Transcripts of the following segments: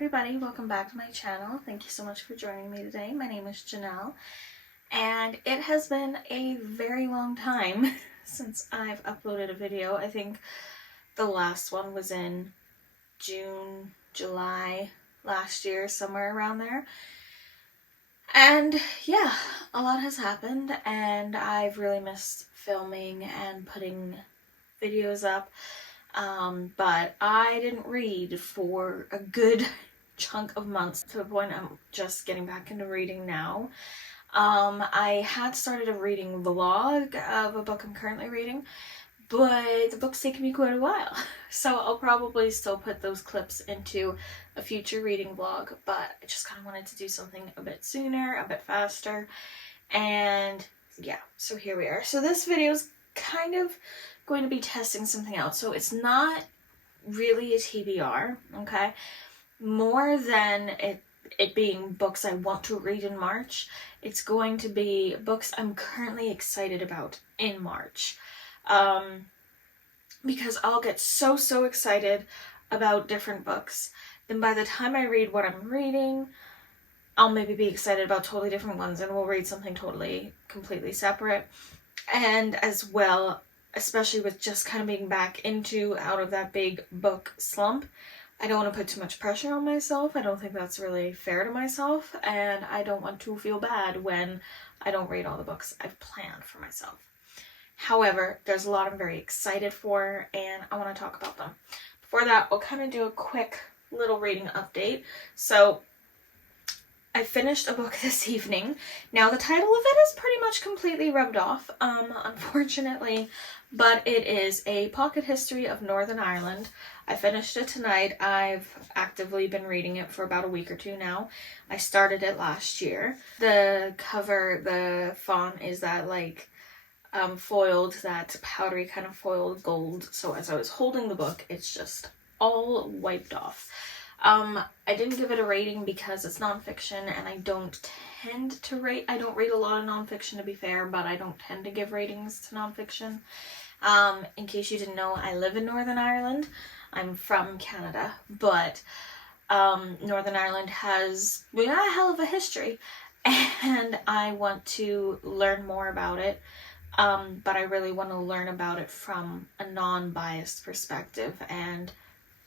everybody, welcome back to my channel. Thank you so much for joining me today. My name is Janelle, and it has been a very long time since I've uploaded a video. I think the last one was in June, July last year, somewhere around there. And yeah, a lot has happened, and I've really missed filming and putting videos up. But I didn't read for a good chunk of months, to the point I'm just getting back into reading now. I had started a reading vlog of a book I'm currently reading, but the book's taken me quite a while. So I'll probably still put those clips into a future reading vlog, but I just kind of wanted to do something a bit sooner, a bit faster. And yeah, so here we are. So this video is kind of going to be testing something out. So it's not really a TBR, okay? More than it being books I want to read in March, it's going to be books I'm currently excited about in March. Because I'll get so excited about different books, then by the time I read what I'm reading, I'll maybe be excited about totally different ones, and we'll read something completely separate. And as well, especially with just kind of being back out of that big book slump, I don't want to put too much pressure on myself. I don't think that's really fair to myself, and I don't want to feel bad when I don't read all the books I've planned for myself. However, there's a lot I'm very excited for, and I want to talk about them. Before that, I'll kind of do a quick little reading update. So I finished a book this evening. Now, the title of it is pretty much completely rubbed off, unfortunately, but it is A Pocket History of Northern Ireland. I finished it tonight. I've actively been reading it for about a week or two now. I started it last year. The cover, the font is that foiled, that powdery kind of foiled gold. So as I was holding the book, it's just all wiped off. I didn't give it a rating because it's nonfiction, and I don't tend to rate. I don't read a lot of nonfiction, to be fair, but I don't tend to give ratings to nonfiction. In case you didn't know, I live in Northern Ireland. I'm from Canada, but Northern Ireland has a hell of a history, and I want to learn more about it. But I really want to learn about it from a non-biased perspective and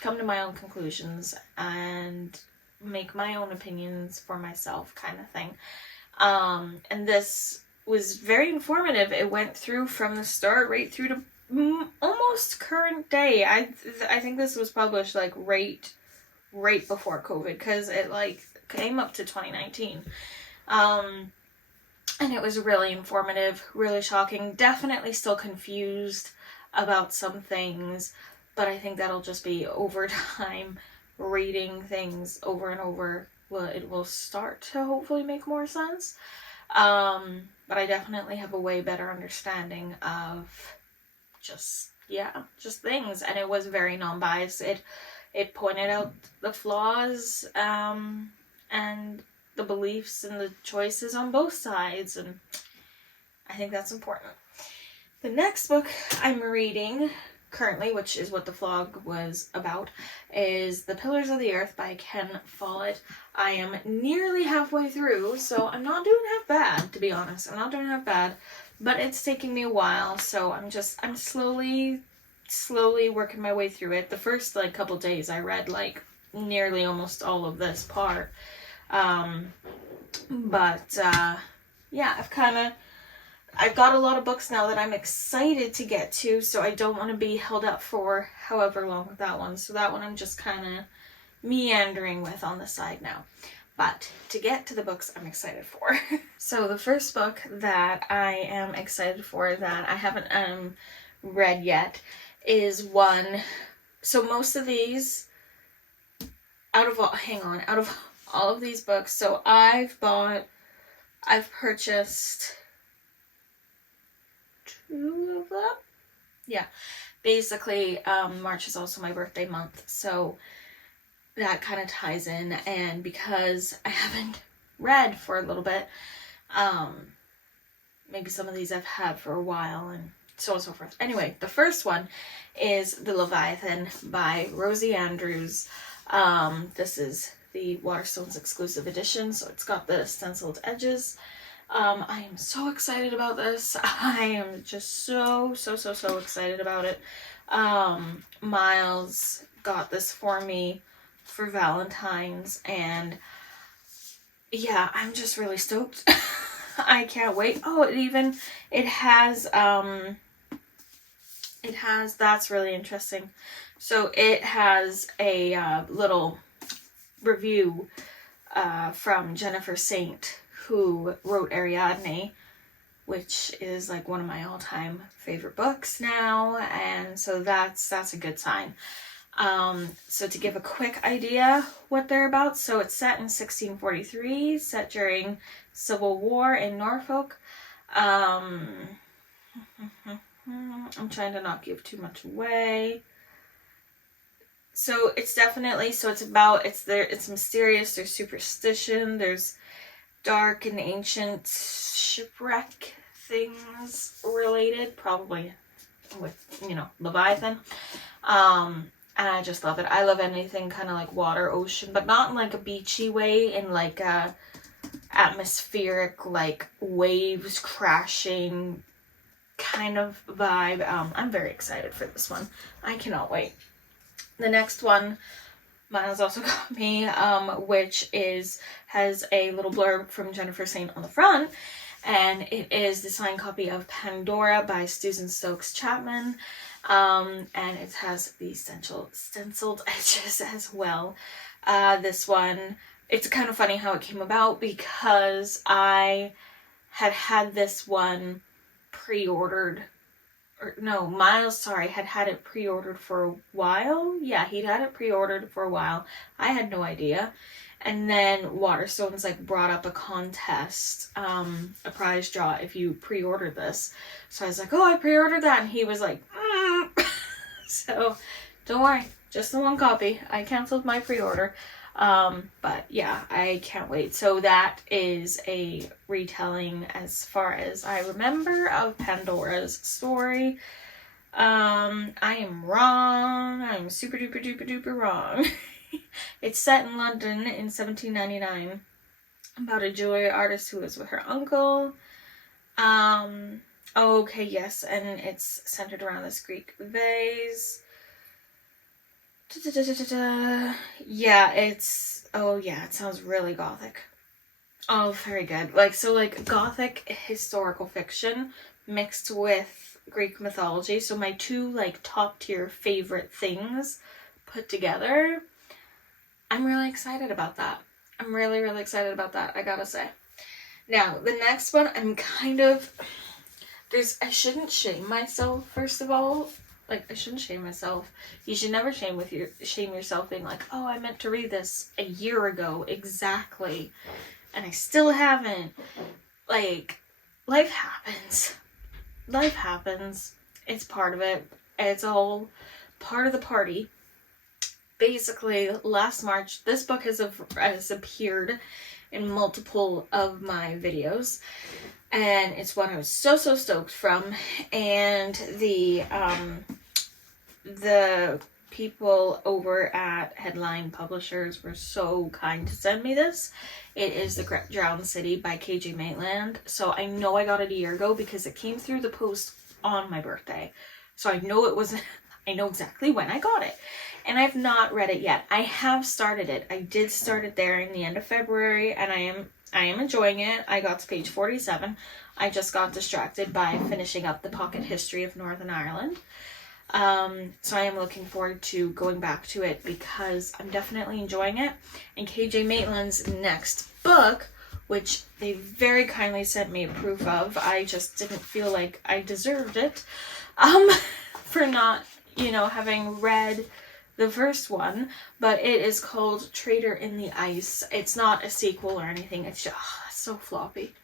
come to my own conclusions and make my own opinions for myself, kind of thing. And this was very informative. It went through from the start right through to almost current day. I think this was published right before COVID, because it came up to 2019. And it was really informative, really shocking, definitely still confused about some things, but I think that'll just be over time, reading things over and over. Well, it will start to hopefully make more sense. But I definitely have a way better understanding of just things, and it was very non-biased. It pointed out the flaws, and the beliefs and the choices on both sides, and I think that's important. The next book I'm reading currently, which is what the vlog was about, is The Pillars of the Earth by Ken Follett. I am nearly halfway through, so I'm not doing half bad, to be honest. I'm not doing half bad, but it's taking me a while, so I'm slowly working my way through it. The first couple days I read nearly almost all of this part. Yeah, I've got a lot of books now that I'm excited to get to, so I don't want to be held up for however long with that one. So that one I'm just kind of meandering with on the side now. But to get to the books I'm excited for. So the first book that I am excited for that I haven't read yet is one. So most of these, out of all of these books, so I've purchased 2 of them. Yeah, basically, March is also my birthday month, so that kind of ties in, and because I haven't read for a little bit, maybe some of these I've had for a while, and so on and so forth. Anyway, the first one is The Leviathan by Rosie Andrews. This is the Waterstones exclusive edition, so it's got the stenciled edges. I am so excited about this. I am just so excited about it. Miles got this for me for Valentine's, and yeah, I'm just really stoked. I can't wait. Oh, it has, that's really interesting. So it has a little review from Jennifer Saint, who wrote Ariadne, which is like one of my all-time favorite books now, and so that's a good sign. So to give a quick idea what they're about, so it's set in 1643, set during Civil War in Norfolk. I'm trying to not give too much away. So it's definitely, it's mysterious, there's superstition, there's dark and ancient shipwreck things related, probably with, Leviathan. And I just love it. I love anything kind of like water, ocean, but not in like a beachy way, in like a atmospheric, like waves crashing kind of vibe. I'm very excited for this one. I cannot wait. The next one Miles also got me, which has a little blurb from Jennifer Saint on the front, and it is the signed copy of Pandora by Susan Stokes Chapman. And it has the stenciled edges as well. This one, it's kind of funny how it came about, because I had this one pre-ordered, Miles, had it pre-ordered for a while. Yeah, he'd had it pre-ordered for a while. I had no idea. And then Waterstones brought up a contest, a prize draw if you pre-ordered this. So I was like, oh, I pre-ordered that. And he was like, So don't worry, just the one copy. I canceled my pre-order. But yeah, I can't wait. So that is a retelling, as far as I remember, of Pandora's story. I am wrong. I'm super duper duper duper wrong. It's set in London in 1799 about a jewelry artist who was with her uncle. Okay, yes, and it's centered around this Greek vase. Yeah, it sounds really gothic. Oh, very good. Gothic historical fiction mixed with Greek mythology. So my two top tier favorite things put together. I'm really excited about that. I'm really, really excited about that, I gotta say. Now, the next one, I shouldn't shame myself, first of all. I shouldn't shame myself. You should never shame yourself being like, oh, I meant to read this a year ago, exactly, and I still haven't. Life happens. Life happens. It's part of it. It's all part of the party. Basically, last March, this book has appeared in multiple of my videos, and it's one I was so stoked from. And the people over at Headline Publishers were so kind to send me this. It is The Drowned City by KJ Maitland. So I know I got it a year ago because it came through the post on my birthday. So I know exactly when I got it. And I've not read it yet. I have started it. I did start it there in the end of February, and I am enjoying it. I got to page 47. I just got distracted by finishing up the Pocket History of Northern Ireland. So I am looking forward to going back to it because I'm definitely enjoying it. And KJ Maitland's next book, which they very kindly sent me a proof of, I just didn't feel like I deserved it, for not, having read the first one, but it is called Traitor in the Ice. It's not a sequel or anything. It's just so floppy.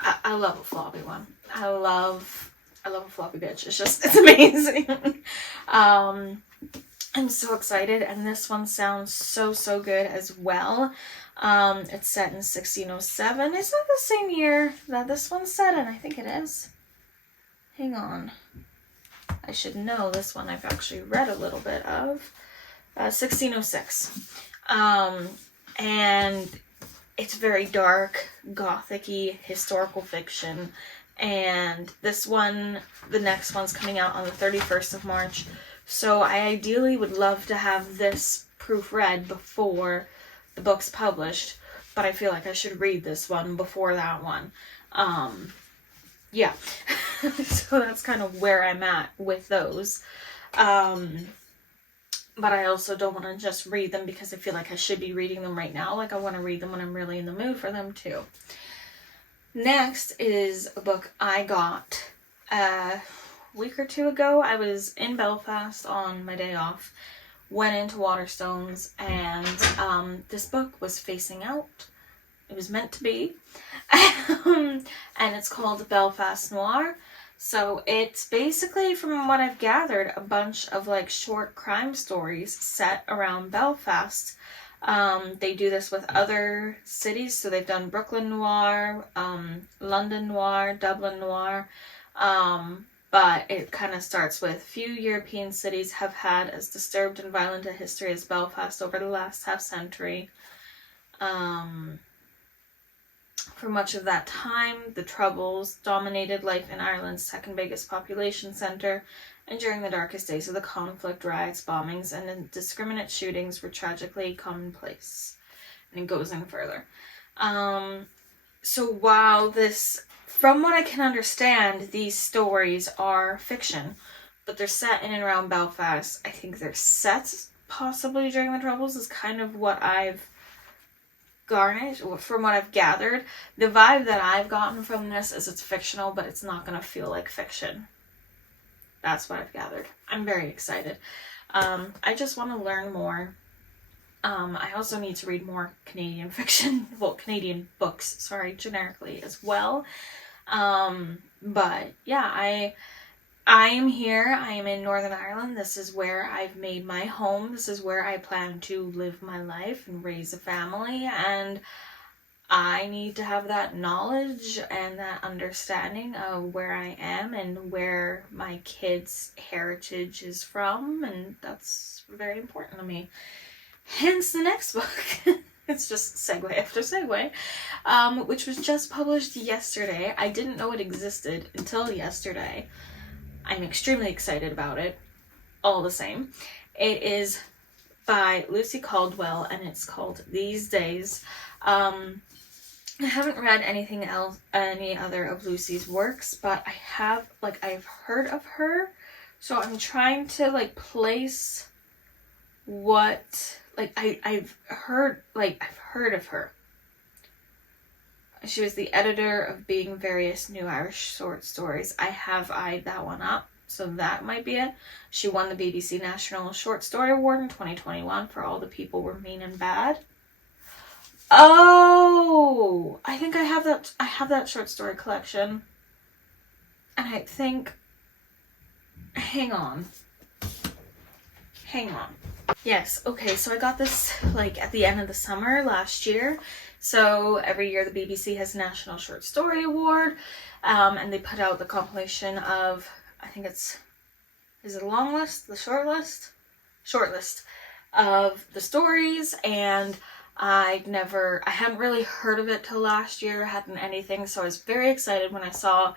I love a floppy one. I love a floppy bitch. It's amazing. I'm so excited, and this one sounds so good as well. It's set in 1607. Is that the same year that this one's set in? I think it is. Hang on. I should know this one. I've actually read a little bit of. 1606. And it's very dark, gothic-y, historical fiction. And this one, the next one's coming out on the 31st of March. So I ideally would love to have this proofread before the book's published, but I feel like I should read this one before that one. Yeah. So that's kind of where I'm at with those. But I also don't want to just read them because I feel like I should be reading them right now. Like, I want to read them when I'm really in the mood for them too. Next is a book I got a week or two ago. I was in Belfast on my day off, went into Waterstones, and this book was Facing Out. It was meant to be. And it's called Belfast Noir. So it's basically, from what I've gathered, a bunch of like short crime stories set around Belfast. They do this with other cities, so they've done Brooklyn Noir, London Noir, Dublin Noir, but it kind of starts with few European cities have had as disturbed and violent a history as Belfast over the last half-century. For much of that time, the Troubles dominated life in Ireland's second biggest population centre, and during the darkest days of the conflict, riots, bombings, and indiscriminate shootings were tragically commonplace. And it goes in further. So while this, from what I can understand, these stories are fiction, but they're set in and around Belfast. I think they're set possibly during the Troubles is kind of what I've garnished, from what I've gathered. The vibe that I've gotten from this is it's fictional, but it's not going to feel like fiction. That's what I've gathered. I'm very excited. I just want to learn more. I also need to read more Canadian fiction, well, Canadian books, sorry, generically as well. But yeah, I am here. I am in Northern Ireland. This is where I've made my home. This is where I plan to live my life and raise a family. And I need to have that knowledge and that understanding of where I am and where my kids' heritage is from. And that's very important to me. Hence the next book. It's just segue after segue, which was just published yesterday. I didn't know it existed until yesterday. I'm extremely excited about it, all the same. It is by Lucy Caldwell, and it's called These Days. I haven't read anything else, any other of Lucy's works, but I've heard of her, so I'm trying to, place what, I've heard of her. She was the editor of Being Various New Irish Short Stories. I have eyed that one up, so that might be it. She won the BBC National Short Story Award in 2021 for All the People Were Mean and Bad. Oh, I think I have that short story collection. And I think, hang on. Yes, okay, so I got this at the end of the summer last year. So every year the BBC has a National Short Story Award, and they put out the compilation of, I think is it a long list? The short list? Short list of the stories, and I hadn't really heard of it till last year, hadn't anything, so I was very excited when I saw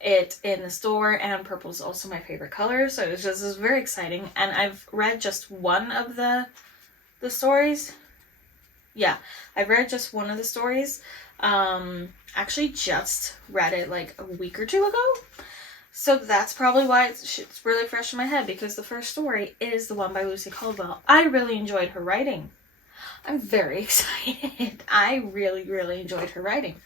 it in the store, and purple's also my favorite color, so it was very exciting. And I've read just one of the stories. Yeah, I've read just one of the stories. Actually just read it a week or two ago. So that's probably why it's really fresh in my head, because the first story is the one by Lucy Caldwell. I really enjoyed her writing. I'm very excited. I really, really enjoyed her writing.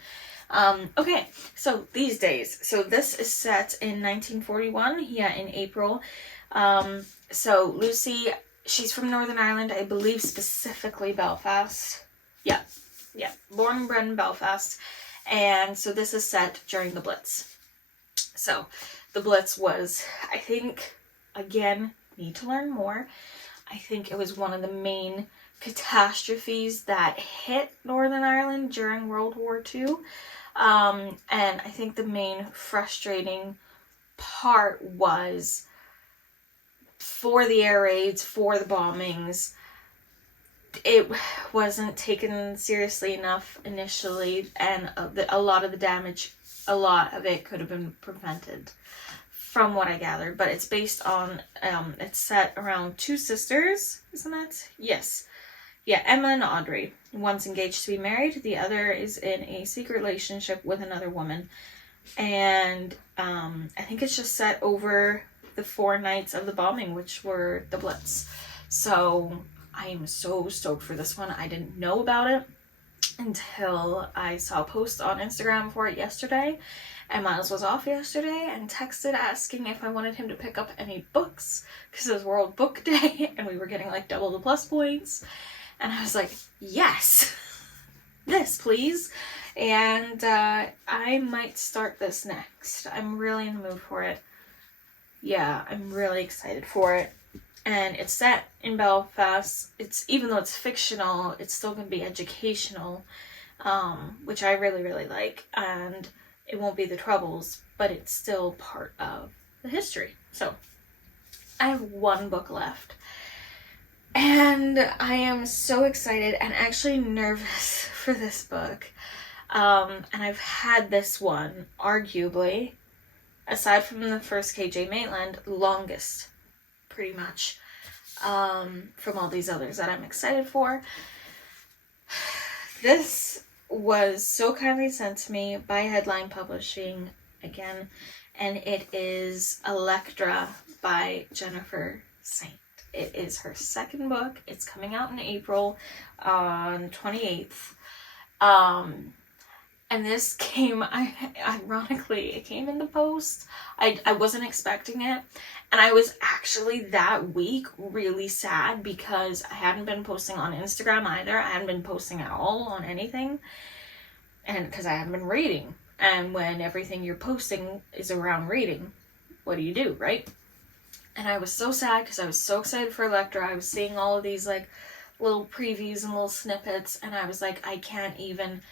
Okay, so These Days. So this is set in 1941, in April. So Lucy, she's from Northern Ireland, I believe specifically Belfast. Yeah, born and bred in Belfast. And so this is set during the Blitz. So the Blitz was, I think, again, need to learn more. I think it was one of the main catastrophes that hit Northern Ireland during World War II. And I think the main frustrating part was for the air raids, for the bombings. It wasn't taken seriously enough initially, and a lot of the damage, a lot of it could have been prevented, from what I gathered. But it's based on, it's set around two sisters, isn't it? Yes. Yeah, Emma and Audrey. One's engaged to be married, the other is in a secret relationship with another woman. And I think it's just set over the 4 nights of the bombing, which were the Blitz. So I am so stoked for this one. I didn't know about it until I saw a post on Instagram for it yesterday. And Miles was off yesterday and texted asking if I wanted him to pick up any books because it was World Book Day and we were getting like double the plus points. And I was like, yes, this please. And I might start this next. I'm really in the mood for it. Yeah, I'm really excited for it. And it's set in Belfast. It's, even though it's fictional, it's still going to be educational, which I really, really like. And it won't be the Troubles, but it's still part of the history. So I have 1 book left. And I am so excited and actually nervous for this book. And I've had this one, arguably, aside from the first KJ Maitland, longest, pretty much, from all these others that I'm excited for. This was so kindly sent to me by Headline Publishing again, and it is Electra by Jennifer Saint. It is her 2nd book. It's coming out in April on 28th. And this came, ironically, it came in the post. I wasn't expecting it. And I was actually that week really sad because I hadn't been posting on Instagram either. I hadn't been posting at all on anything. And because I hadn't been reading. And when everything you're posting is around reading, what do, right? And I was so sad because I was so excited for Electra. I was seeing all of these like little previews and little snippets. And I was like, I can't even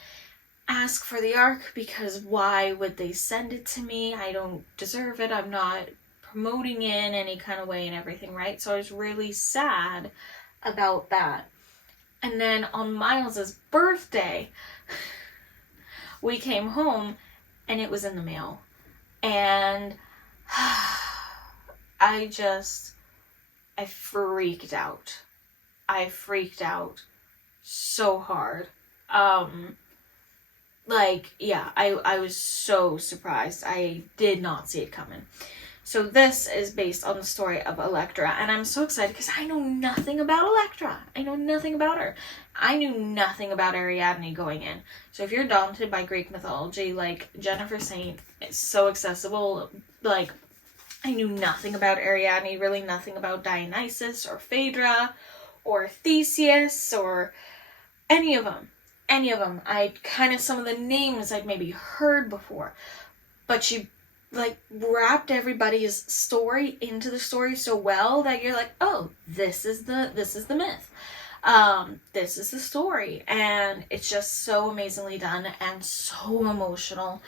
ask for the ARC because why would they send it to me? I don't deserve it. I'm not promoting it in any kind of way and everything, right? So I was really sad about that. And then on Miles's birthday, we came home and it was in the mail. And I freaked out. I freaked out so hard. I was so surprised. I did not see it coming. So this is based on the story of Electra, and I'm so excited because I know nothing about Electra. I know nothing about her. I knew nothing about Ariadne going in. So if you're daunted by Greek mythology, like Jennifer Saint is so accessible. Like, I knew nothing about Ariadne, really nothing about Dionysus or Phaedra or Theseus or any of them. Some of the names I'd maybe heard before. But she wrapped everybody's story into the story so well that you're like, oh, this is the myth. This is the story. And it's just so amazingly done and so emotional.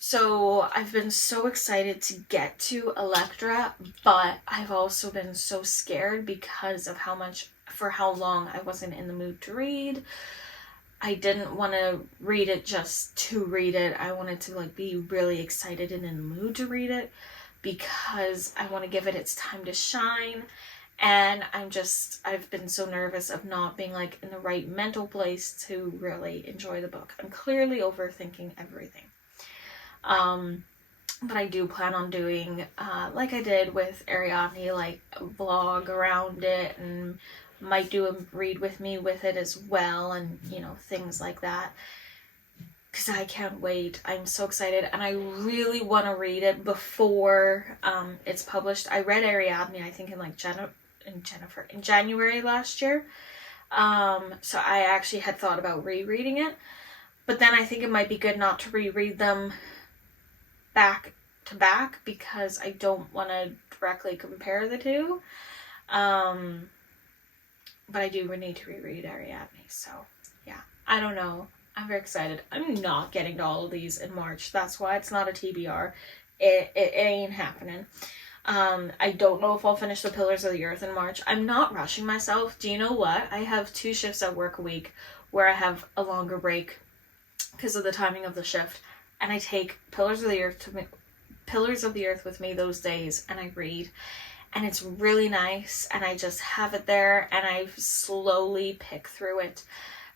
So I've been so excited to get to Electra, but I've also been so scared because of for how long I wasn't in the mood to read. I didn't want to read it just to read it. I wanted to be really excited and in the mood to read it because I want to give it its time to shine. And I've been so nervous of not being in the right mental place to really enjoy the book. I'm clearly overthinking everything. But I do plan on doing, like I did with Ariadne, a vlog around it, and might do a read with me with it as well, and things like that, because I can't wait. I'm so excited, and I really want to read it before it's published. I read Ariadne, I think in January last year, so I actually had thought about rereading it, but then I think it might be good not to reread them back to back because I don't want to directly compare the two. But I do need to reread Ariadne, so yeah. I don't know. I'm very excited. I'm not getting to all of these in March. That's why it's not a TBR. It ain't happening. I don't know if I'll finish The Pillars of the Earth in March. I'm not rushing myself. Do you know what? I have 2 shifts at work a week where I have a longer break because of the timing of the shift, and I take Pillars of the Earth with me those days, and I read, and it's really nice, and I just have it there, and I slowly pick through it.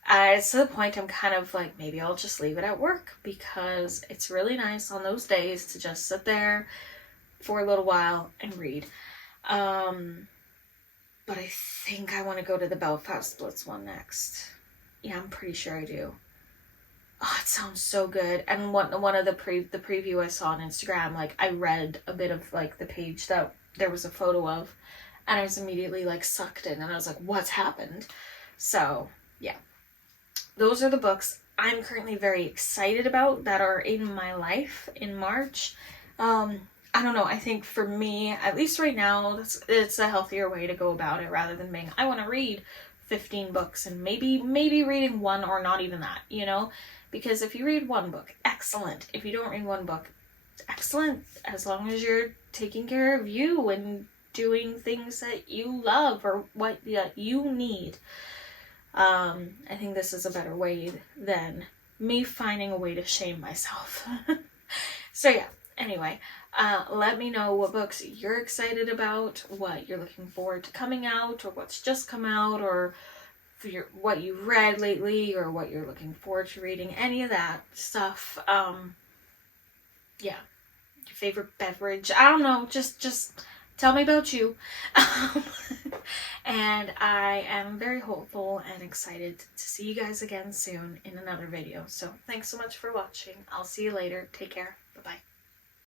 It's to the point I'm kind of like, maybe I'll just leave it at work, because it's really nice on those days to just sit there for a little while and read. But I think I want to go to the Belfast Blitz one next. Yeah, I'm pretty sure I do. Oh, it sounds so good. And one of the preview I saw on Instagram, like, I read a bit of like the page that there was a photo of, and I was immediately like sucked in, and I was like, what's happened? So yeah, those are the books I'm currently very excited about that are in my life in March. I don't know, I think for me, at least right now, it's a healthier way to go about it, rather than being, I want to read 15 books and maybe reading one, or not even that, you know? Because if you read one book, excellent. If you don't read one book, excellent. As long as you're taking care of you and doing things that you love or what you need. I think this is a better way than me finding a way to shame myself. So yeah, anyway, let me know what books you're excited about, what you're looking forward to coming out, or what's just come out, or what you've read lately, or what you're looking forward to reading, any of that stuff. Yeah, your favorite beverage, I don't know, just tell me about you. And I am very hopeful and excited to see you guys again soon in another video. So thanks so much for watching. I'll see you later. Take care. Bye-bye.